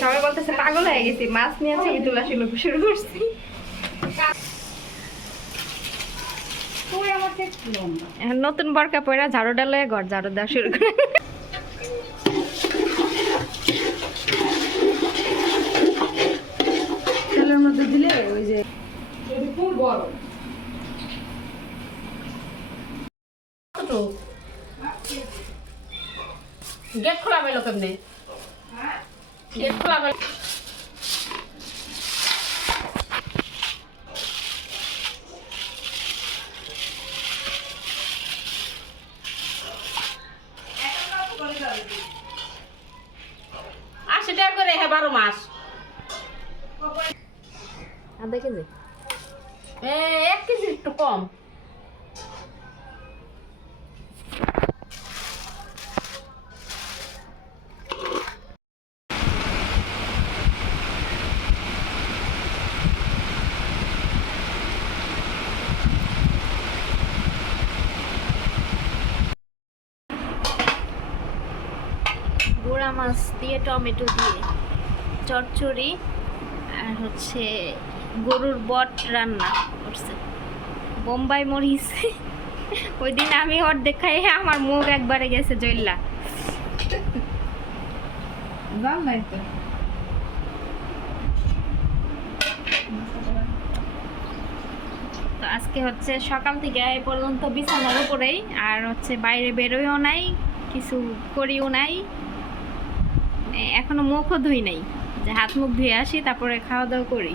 সবাই বলতেছে, পাগল হয়ে গেছি, মাছ নিয়ে ছবি তোলা শুরু করছি। নতুন বরকা পয়রা ঝাড়ু ডালে ঘর ঝাড়ু দেওয়া শুরু করে গেট খোলা পেল কেমনে? গেট খোলা পেল আশি মাছ দিয়ে টমেটো দিয়ে চচ্চড়ি আর হচ্ছে গরুর বট রান্না করছে। বোম্বাই মরিচ। ওই দিন আমি অর্ধেক খাই আমার মুখ একবারে গেছে জল্লা তো আজকে হচ্ছে সকাল থেকে এ পর্যন্ত বিছানার উপরেই আর হচ্ছে বাইরে বেরোয়ও নাই কিছু করিও নাই। এখনও মুখও ধুই নাই। যে হাত মুখ ধুয়ে আসি তারপরে খাওয়া দাওয়া করি।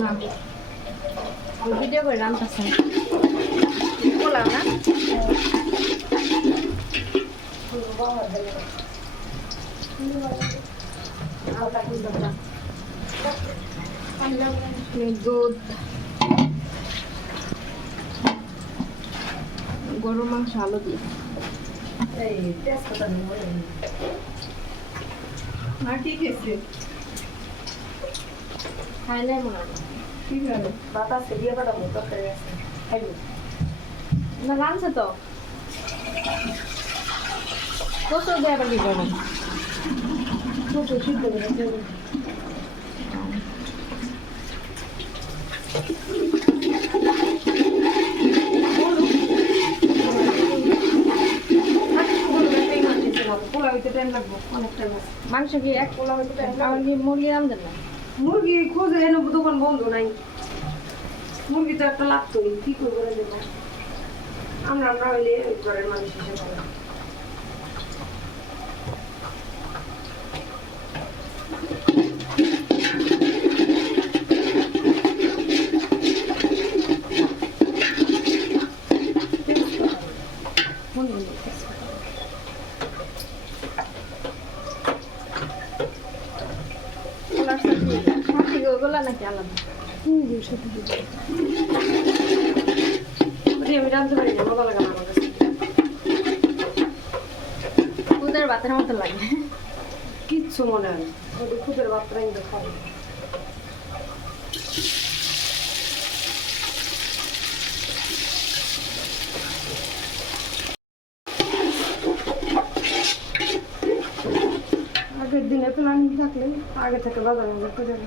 না। ওই ভিডিও করে রান্তাছেন বলা না। দুধ। গরু মাংস আলু দিয়ে। আর কি খেয়েছে? খাই নাই কি খাবে বাতাসে দিয়ে পাঠাবো তরকারি আছে আবার কি মাংস কি এক পোলা হইতে মুরগি রান্ধেন না মুরগি খোঁজে এনে দোকান বন্ধ নাই। মুরগি তো একটা লাগতোই কি করব আমরা আমরা হইলে ঘরের মানুষ হিসেবে। ওগুলা নাকি আলাদা? আমি জানতে পারি না মজা লাগে না আমার কাছে। খুদের ভাতের মতো লাগে। কিচ্ছু মনে হয়। খুদের বাচ্চারা কিন্তু খাবে আগের দিনে প্ল্যানিং থাকলে আগে থেকে বাজারে যাবে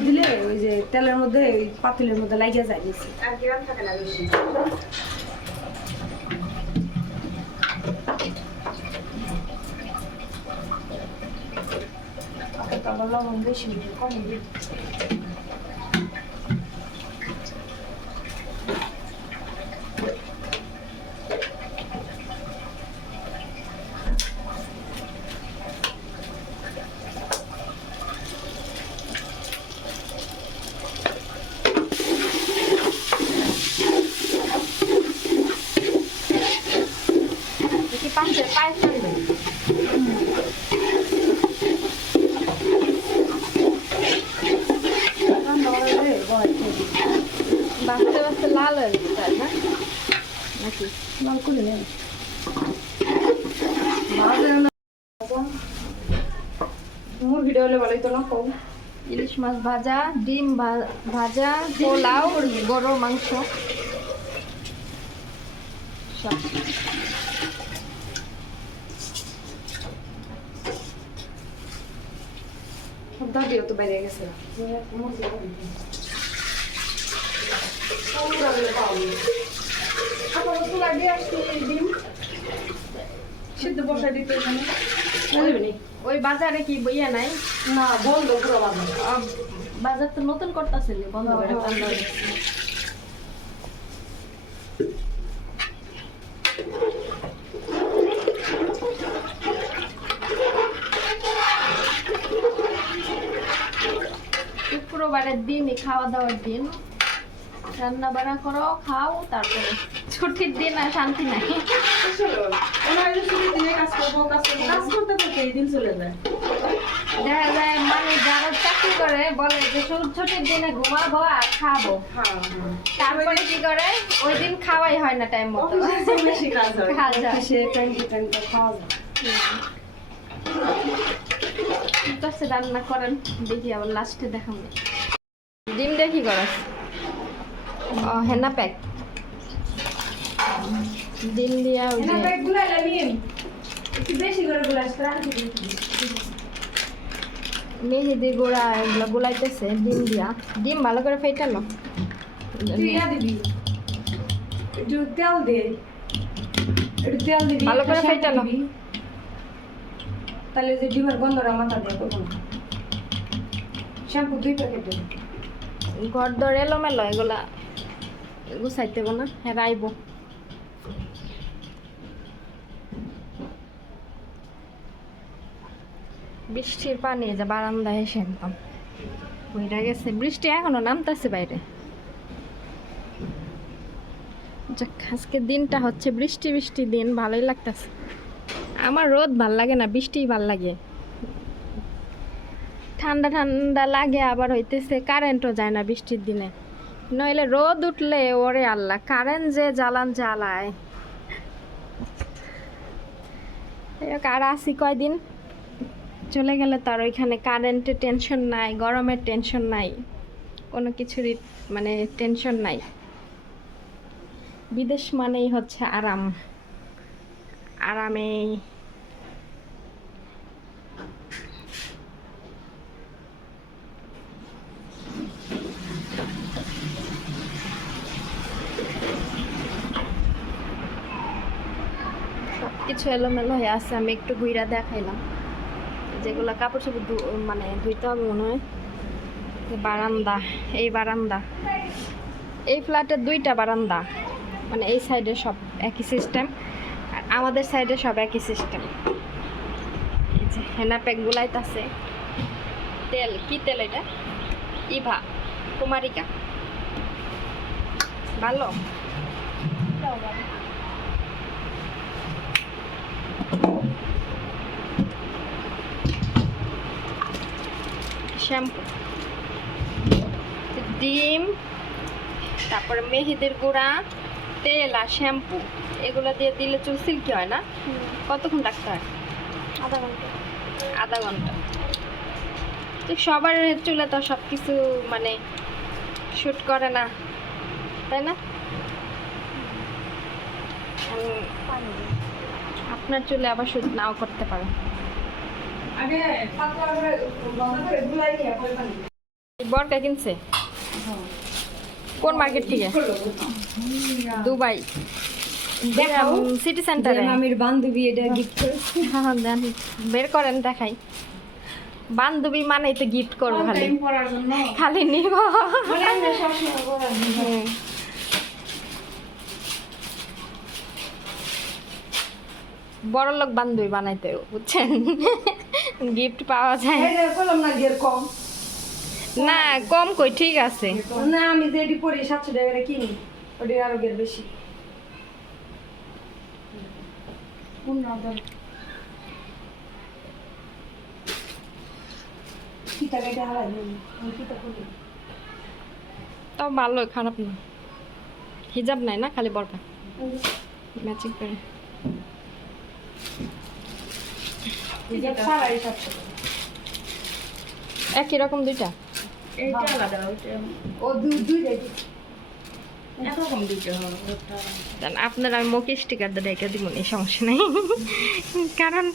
দিলে ওই যে তেলের মধ্যে ওই পাতিলের মধ্যে লাগিয়ে যায় বেশি। বেশি। লবণ বেশি কম পাঁচের পায়েস দিই বাঁচতে লাল হয়ে যেতে হয় না নাকি লাল ইলিশ মাছ ভাজা, ডিম ভাজা, পোলাও, গরুর মাংস। দাদিও তো বাইরে গেছে। সিদ্ধ বসা দিতে এখানে। ওই বাজারে কি বইয়া নাই? না বন্ধ পুরো বাজার। বাজার তো নতুন করতেছিল বন্ধ করে শুক্রবারের দিনই খাওয়া দাওয়ার দিন। রান্না বান্না করো খাও তারপরে ছুটির দিন আর শান্তি নাই। দিন দেখা যায় মানে যারা চাকরি করে বলে যে ছুটির দিনে ঘুমাবো আর খাব। হ্যাঁ হ্যাঁ। তারপরে কি করে? ওই দিন খাওয়াই হয় না টাইম মতো। ঠিক আছে রান্না করেন। দেখি আবার লাস্টে দেখাবো। ডিম দিয়ে কি করাস? হেনা প্যাক ডিম দিয়া ওই মেহেদি গোড়া এগুলো গোলাইতেছে ডিম দিয়া। ডিম ভালো করে ফেটালো তেল দে। একটু তেল দিবি ভালো করে। দিবি। তাহলে যে ডিমের গন্ধটা মাথা দিয়ে করব শ্যাম্পু দুই প্যাকেট দেবো ঘর দর এলোমেলো, এগুলা গুছাইতে না হ্যাঁ আইব। বৃষ্টির পানি যে বারান্দায় এসে একদম হইরা গেছে। বৃষ্টি এখনও নামতেছে বাইরে। আজকে দিনটা হচ্ছে বৃষ্টি বৃষ্টি দিন, ভালোই লাগতেছে। আমার রোদ ভালো লাগে না, বৃষ্টিই ভালো লাগে। ঠান্ডা ঠান্ডা লাগে, আবার হইতেছে কারেন্টও যায় না বৃষ্টির দিনে। নইলে রোদ উঠলে ওরে আল্লাহ কারেন্ট যে জ্বালান জ্বালায়। আর আসি কয়দিন? চলে গেলে তো আর ওইখানে কারেন্টের টেনশন নাই, গরমের টেনশন নাই, কোনো কিছুরই মানে টেনশন নাই। বিদেশ মানেই হচ্ছে আরাম আরামে সব কিছু এলোমেলো হয়ে আছে, আমি একটু ঘুইরা দেখাইলাম। যেগুলো কাপড় চোপড় মানে ধুইতে হবে মনে হয়। বারান্দা, এই বারান্দা। এই ফ্ল্যাটের দুইটা বারান্দা মানে এই সাইডে সব একই সিস্টেম, আর আমাদের সাইডে সব একই সিস্টেম। এই যে হেনা প্যাকগুলাইতে আছে তেল, কি তেল এটা? ইভা, কুমারিকা। ভালো? শ্যাম্পু ডিম তারপরে মেহেদের গুঁড়া তেল আর শ্যাম্পু এগুলো দিয়ে দিলে চুল সিল্কি হয় না? কতক্ষণ রাখতে হয়? আধা ঘণ্টা। আধা ঘণ্টা। তো সবার চুলে তো সব কিছু মানে শ্যুট করে না তাই না? দিই। আপনার চুলে আবার শ্যুট নাও করতে পারে। আগে পাতলা করে গঙ্গা করে গুলাই নিয়ে পরে পানি দিই। বরকা কিনছে? কোন মার্কেট থেকে? দুবাই। সিটি সেন্টারে মামির বান্ধবী এটা গিফট করেছে হ্যাঁ দেন বের করেন দেখাই। বান্ধবী মানেই তো গিফট করব খালি। খালি নিব মানে আমরা সবসময় পরার জন্য। হুম। বড় লোক বান্ধবী বানাইতে বুঝছেন? গিফট পাওয়া যায়। বললাম না গিয়ে কম। না কম কই ঠিক আছে। না আমি যে এটি পরি সাতশো টাকা করে কিনি ওটি আরও গের বেশি করি তাও ভালো খারাপ না। হিজাব নাই না খালি বরকা। ম্যাচিং করে। একই রকম দুইটা? এইটা আলাদা ওইটা ও আপনার আমি মুখে স্টিকার দিয়ে রেখে দিব এই সমস্যা নেই। কারণ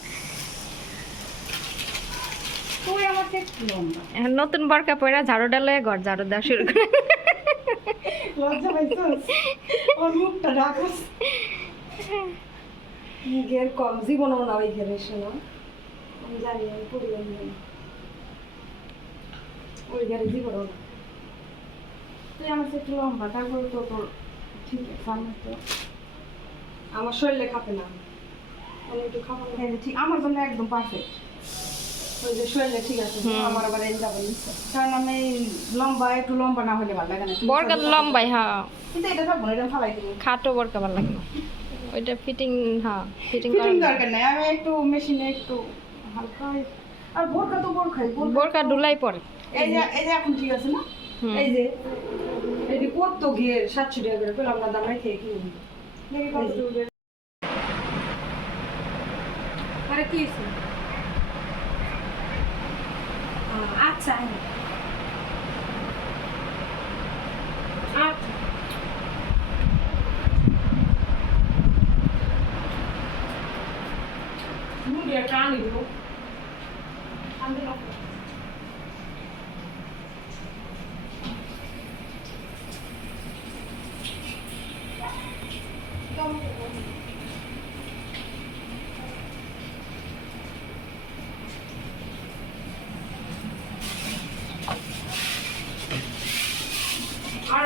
নতুন বরকা পয়রা ঝাড়ু ডালে ঘর ঝাড়ু দেওয়া শুরু করে লজ্জা পাইছস? ওর মুখটা রাখস। কম জীবনও না ওই ঘেরে শোনো। আমি জানি আমি পরিবার জানি ওই ঘরে জীবনও না তুই আমার একটু লম্বা তারপরে তো তোর ঠিক আছে আমার তো আমার শরীরে খাপে না আমি একটু খাব না এই যে ঠিক আমার জন্য একদম পারফেক্ট ওই যে শরীরে ঠিক আছে হুম। আমার আবার এই যাবে নিচ্ছে কারণ আমি লম্বা একটু লম্বা না হলে ভালো লাগে না বরকা লম্বাই হ্যাঁ কিন্তু এটা সব এটা ফালাই দিব খাটো বরকা ভালো লাগে না ওইটা ফিটিং হ্যাঁ ফিটিং ফিটিং দরকার নাই আমি একটু মেশিনে একটু হালকা আর বোরকা তো বোরখাই বোরকা ডুলাই পরে। এই যে এই যে এখন ঠিক আছে না? এই যে এটি কত ঘের সাতশো টাকা করে পেলাম না দাম কিনি দূর যায়। আরে কি আচ্ছা আচ্ছা। মুড়ি একটা আনি দেবো আনতে লাগবে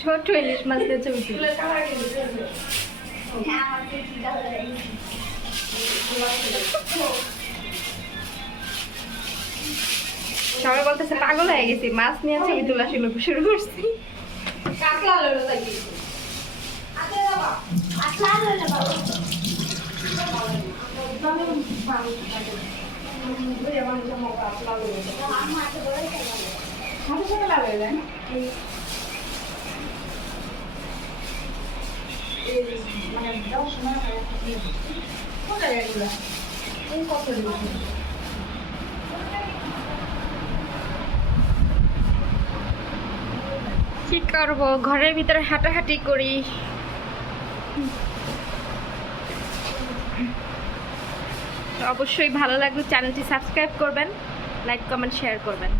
ছোট ইলিশ মাছ নিয়ে ছবি। সবাই বলতেছে, পাগল হয়ে গেছি, মাছ নিয়ে ছবি তোলা শুরু করছি কাকলা লইলো তাই কি করব? ঘরের ভিতরে হাঁটাহাঁটি করি। অবশ্যই ভালো লাগলে চ্যানেলটি সাবস্ক্রাইব করবেন, লাইক, কমেন্ট, শেয়ার করবেন।